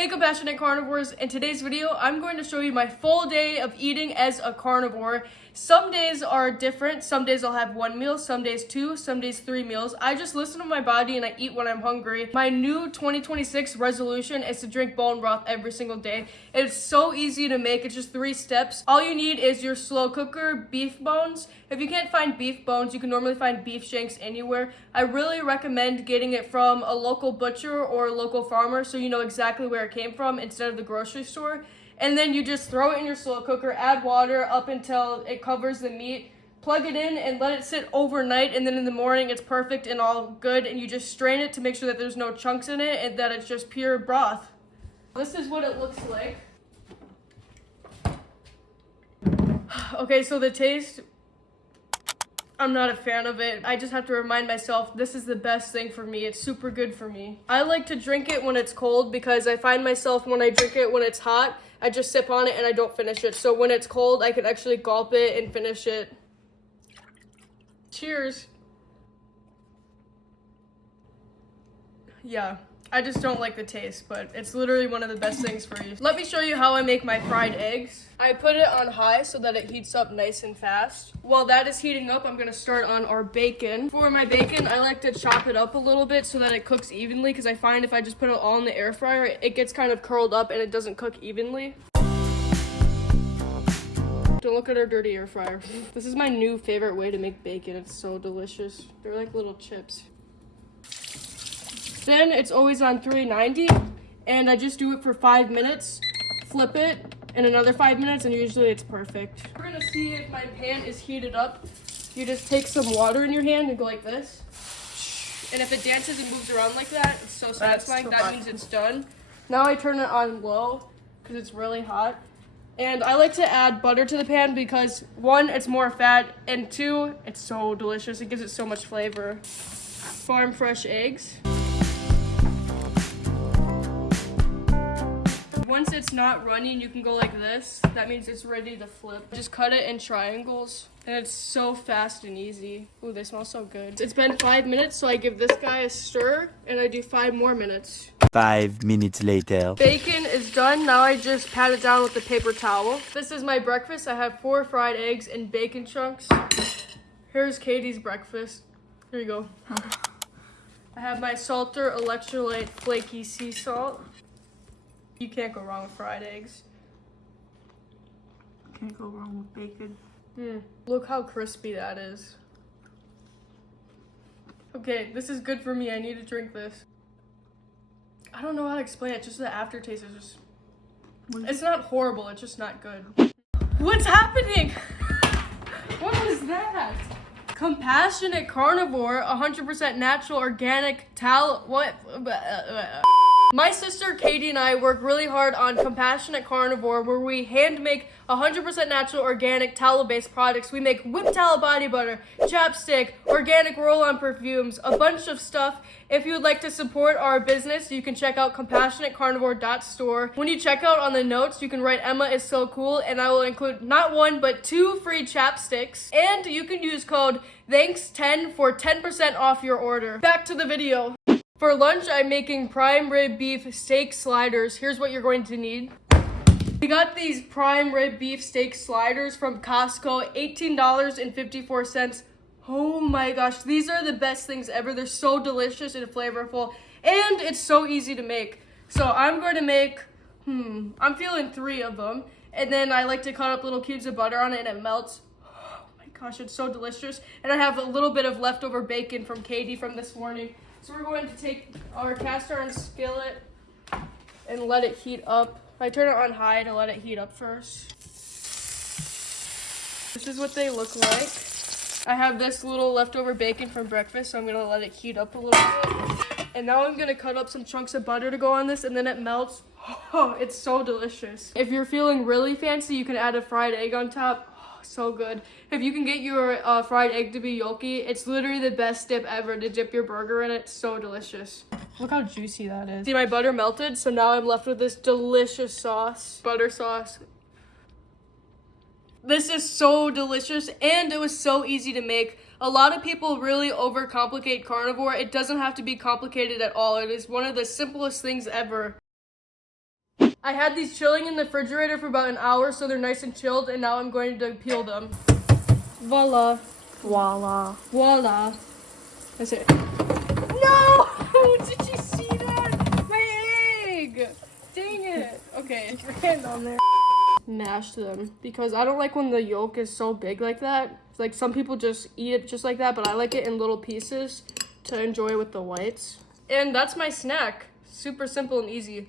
Hey compassionate carnivores, in today's video I'm going to show you my full day of eating as a carnivore. Some days are different. Some days I'll have 1 meal, some days 2, some days 3 meals. I just listen to my body and I eat when I'm hungry. My new 2026 resolution is to drink bone broth every single day. It's so easy to make. It's just 3 steps. All you need is your slow cooker beef bones. If you can't find beef bones, you can normally find beef shanks anywhere. I really recommend getting it from a local butcher or a local farmer so you know exactly where it came from instead of the grocery store. And then you just throw it in your slow cooker, add water up until it covers the meat, plug it in and let it sit overnight, and then in the morning it's perfect and all good, and you just strain it to make sure that there's no chunks in it and that it's just pure broth. This is what it looks like. Okay, so the taste, I'm not a fan of it. I just have to remind myself this is the best thing for me. It's super good for me. I like to drink it when it's cold because I find myself when I drink it when it's hot, I just sip on it and I don't finish it. So when it's cold, I can actually gulp it and finish it. Cheers. Yeah, I just don't like the taste, but it's literally one of the best things for you. Let me show you how I make my fried eggs. I put it on high so that it heats up nice and fast. While that is heating up, I'm gonna start on our bacon. For my bacon, I like to chop it up a little bit so that it cooks evenly, because I find if I just put it all in the air fryer, it gets kind of curled up and it doesn't cook evenly. Don't look at our dirty air fryer. This is my new favorite way to make bacon. It's so delicious. They're like little chips. Then it's always on 390, and I just do it for 5 minutes, flip it, and another 5 minutes, and usually it's perfect. We're gonna see if my pan is heated up. You just take some water in your hand and go like this. And if it dances and moves around like that, it's so satisfying. That means it's done. Now I turn it on low because it's really hot. And I like to add butter to the pan because 1, it's more fat, and 2, it's so delicious. It gives it so much flavor. Farm fresh eggs. Once it's not running, you can go like this. That means it's ready to flip. Just cut it in triangles, and it's so fast and easy. Ooh, they smell so good. It's been 5 minutes, so I give this guy a stir, and I do 5 more minutes. 5 minutes later. Bacon is done. Now I just pat it down with a paper towel. This is my breakfast. I have 4 fried eggs and bacon chunks. Here's Katie's breakfast. Here you go. I have my Salter electrolyte flaky sea salt. You can't go wrong with fried eggs. Can't go wrong with bacon. Look how crispy that is. Okay, this is good for me. I need to drink this. I don't know how to explain it. Just the aftertaste is just... It's not horrible. It's just not good. What's happening? What was that? Compassionate carnivore, 100% natural, organic, what? My sister Katie and I work really hard on Compassionate Carnivore, where we hand make 100% natural, organic, tallow-based products. We make whipped tallow body butter, chapstick, organic roll-on perfumes, a bunch of stuff. If you would like to support our business, you can check out compassionatecarnivore.store. When you check out on the notes, you can write Emma is so cool, and I will include not 1, but 2 free chapsticks. And you can use code THANKS10 for 10% off your order. Back to the video. For lunch, I'm making prime rib beef steak sliders. Here's what you're going to need. We got these prime rib beef steak sliders from Costco, $18.54. Oh my gosh, these are the best things ever. They're so delicious and flavorful, and it's so easy to make. So I'm going to make, I'm feeling 3 of them. And then I like to cut up little cubes of butter on it and it melts. Oh my gosh, it's so delicious. And I have a little bit of leftover bacon from Katie from this morning. So we're going to take our cast iron skillet and let it heat up. I turn it on high to let it heat up first. This is what they look like. I have this little leftover bacon from breakfast, so I'm gonna let it heat up a little bit. And now I'm gonna cut up some chunks of butter to go on this, and then it melts. Oh, it's so delicious. If you're feeling really fancy, you can add a fried egg on top. So good. If you can get your fried egg to be yolky, it's literally the best dip ever to dip your burger in it. So delicious. Look how juicy that is. See, my butter melted, so now I'm left with this delicious sauce. Butter sauce. This is so delicious, and it was so easy to make. A lot of people really overcomplicate carnivore. It doesn't have to be complicated at all. It is one of the simplest things ever. I had these chilling in the refrigerator for about an hour, so they're nice and chilled, and now I'm going to peel them. Voila. Voila. Voila. That's it. No! Did you see that? My egg! Dang it. Okay. Your hand on there. Mash them, because I don't like when the yolk is so big like that. Like, some people just eat it just like that, but I like it in little pieces to enjoy with the whites. And that's my snack. Super simple and easy.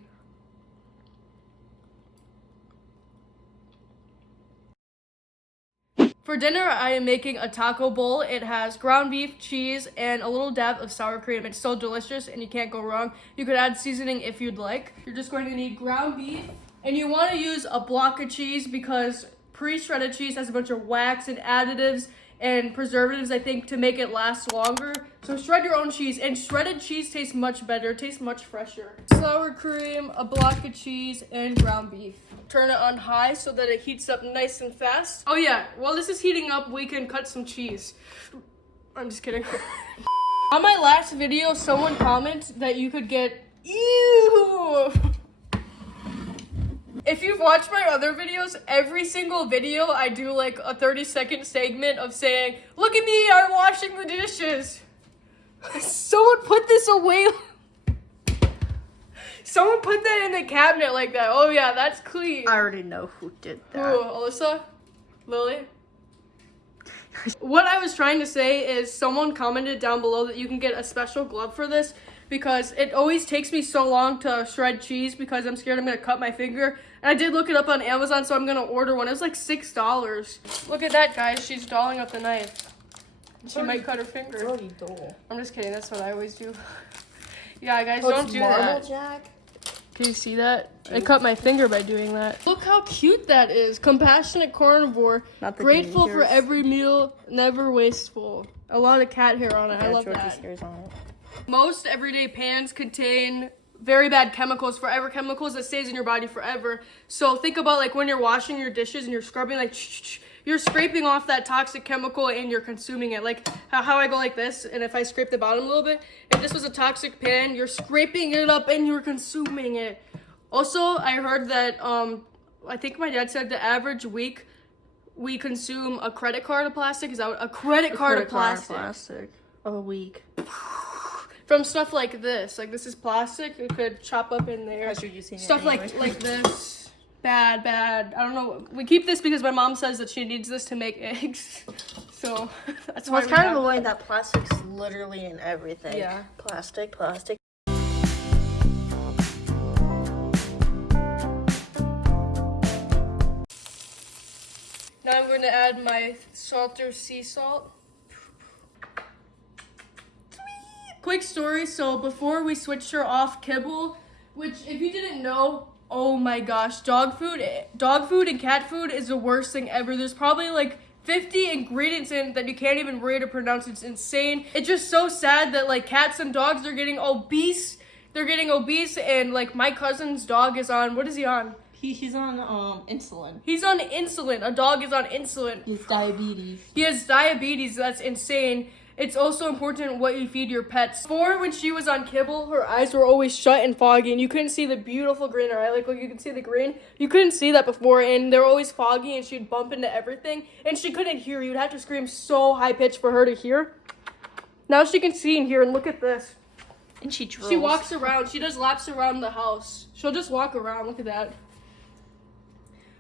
For dinner, I am making a taco bowl. It has ground beef, cheese, and a little dab of sour cream. It's so delicious, and you can't go wrong. You could add seasoning if you'd like. You're just going to need ground beef, and you want to use a block of cheese because pre-shredded cheese has a bunch of wax and additives and preservatives, I think, to make it last longer. So shred your own cheese, and shredded cheese tastes much better, tastes much fresher. Sour cream, a block of cheese, and ground beef. Turn it on high so that it heats up nice and fast. Oh yeah, while this is heating up, we can cut some cheese. I'm just kidding. On my last video, someone commented that you could get, ew! If you've watched my other videos, every single video I do like a 30-second segment of saying, look at me, I'm washing the dishes. Someone put this away. Someone put that in the cabinet like that. Oh yeah, that's clean. I already know who did that. Who, Alyssa? Lily? What I was trying to say is someone commented down below that you can get a special glove for this because it always takes me so long to shred cheese because I'm scared I'm going to cut my finger. And I did look it up on Amazon, so I'm going to order one. It was like $6. Look at that, guys. She's dolling up the knife. She might cut her finger. It's already dull. I'm just kidding. That's what I always do. Yeah, guys, Oh, don't it's do Marble that. Jack? Can you see that? I cut my finger by doing that. Look how cute that is. Compassionate carnivore. Not the Grateful for hairs. every meal, never wasteful. A lot of cat hair on it. I love George's that. hairs on it. Most everyday pans contain very bad chemicals, forever chemicals that stays in your body forever. So think about like when you're washing your dishes and you're scrubbing, like you're scraping off that toxic chemical and you're consuming it. Like how I go like this, and if I scrape the bottom a little bit, if this was a toxic pan, you're scraping it up and you're consuming it. Also, I heard that I think my dad said the average week we consume a credit card of plastic. Is that what, a credit card of plastic? A week. From stuff like this. Like this is plastic. It could chop up in there. As you're using it Stuff anyway. like this. Bad. I don't know. We keep this because my mom says that she needs this to make eggs. So that's why Well, it's we kind have of annoying that plastic's literally in everything. Yeah. Plastic. Now I'm going to add my salter sea salt. Quick story, so before we switched her off kibble, which if you didn't know, oh my gosh, dog food and cat food is the worst thing ever. There's probably like 50 ingredients in it that you can't even read or pronounce. It's insane. It's just so sad that like cats and dogs are getting obese. They're getting obese, and like my cousin's dog is on, what is he on? He's on insulin. He's on insulin. A dog is on insulin. He's diabetes. He has diabetes. That's insane. It's also important what you feed your pets. Before, when she was on kibble, her eyes were always shut and foggy, and you couldn't see the beautiful green in her eye. Like, look, you can see the green. You couldn't see that before, and they were always foggy, and she'd bump into everything, and she couldn't hear. You'd have to scream so high-pitched for her to hear. Now she can see and hear, and look at this. And she drools. She walks around. She does laps around the house. She'll just walk around. Look at that.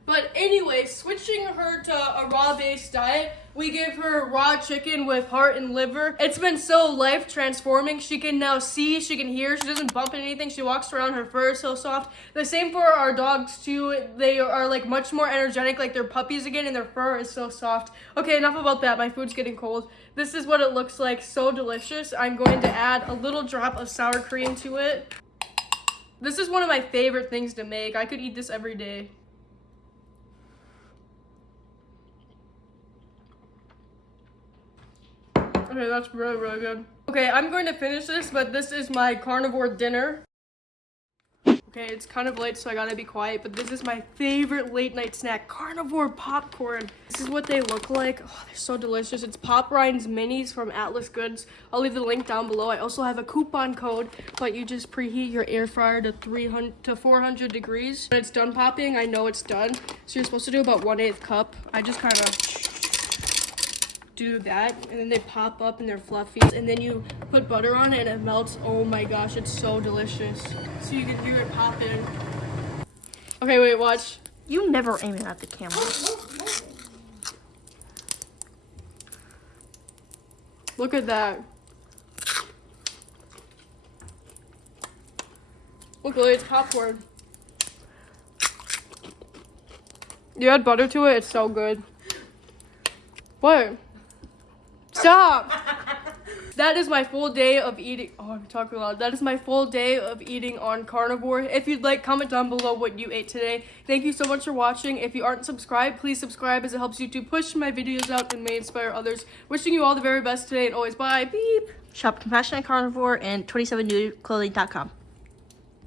But anyway, switching her to a raw-based diet, we give her raw chicken with heart and liver. It's been so life-transforming. She can now see, she can hear, she doesn't bump into anything. She walks around, her fur is so soft. The same for our dogs too. They are like much more energetic, like they're puppies again, and their fur is so soft. Okay, enough about that. My food's getting cold. This is what it looks like, so delicious. I'm going to add a little drop of sour cream to it. This is one of my favorite things to make. I could eat this every day. Okay, that's really, really good. Okay, I'm going to finish this, but this is my carnivore dinner. Okay, it's kind of late, so I gotta be quiet, but this is my favorite late night snack, Carnivore popcorn. This is what they look like. Oh, they're so delicious. It's Pop Ryan's Minis from Atlas Goods. I'll leave the link down below. I also have a coupon code, but you just preheat your air fryer to 300 to 400 degrees. When it's done popping, I know it's done. So you're supposed to do about 1/8 cup. I just kind of do that, and then they pop up and they're fluffy, and then you put butter on it and it melts. Oh my gosh, it's so delicious. So you can hear it popping. Okay, wait, watch. You never aim it at the camera. Look at that. Look, Lily, it's popcorn. You add butter to it, it's so good. What? Stop! That is my full day of eating. Oh, I'm talking loud. That is my full day of eating on Carnivore. If you'd like, comment down below what you ate today. Thank you so much for watching. If you aren't subscribed, please subscribe as it helps YouTube push my videos out and may inspire others. Wishing you all the very best today and always bye. Beep. Shop Compassionate Carnivore and 27nudeclothing.com.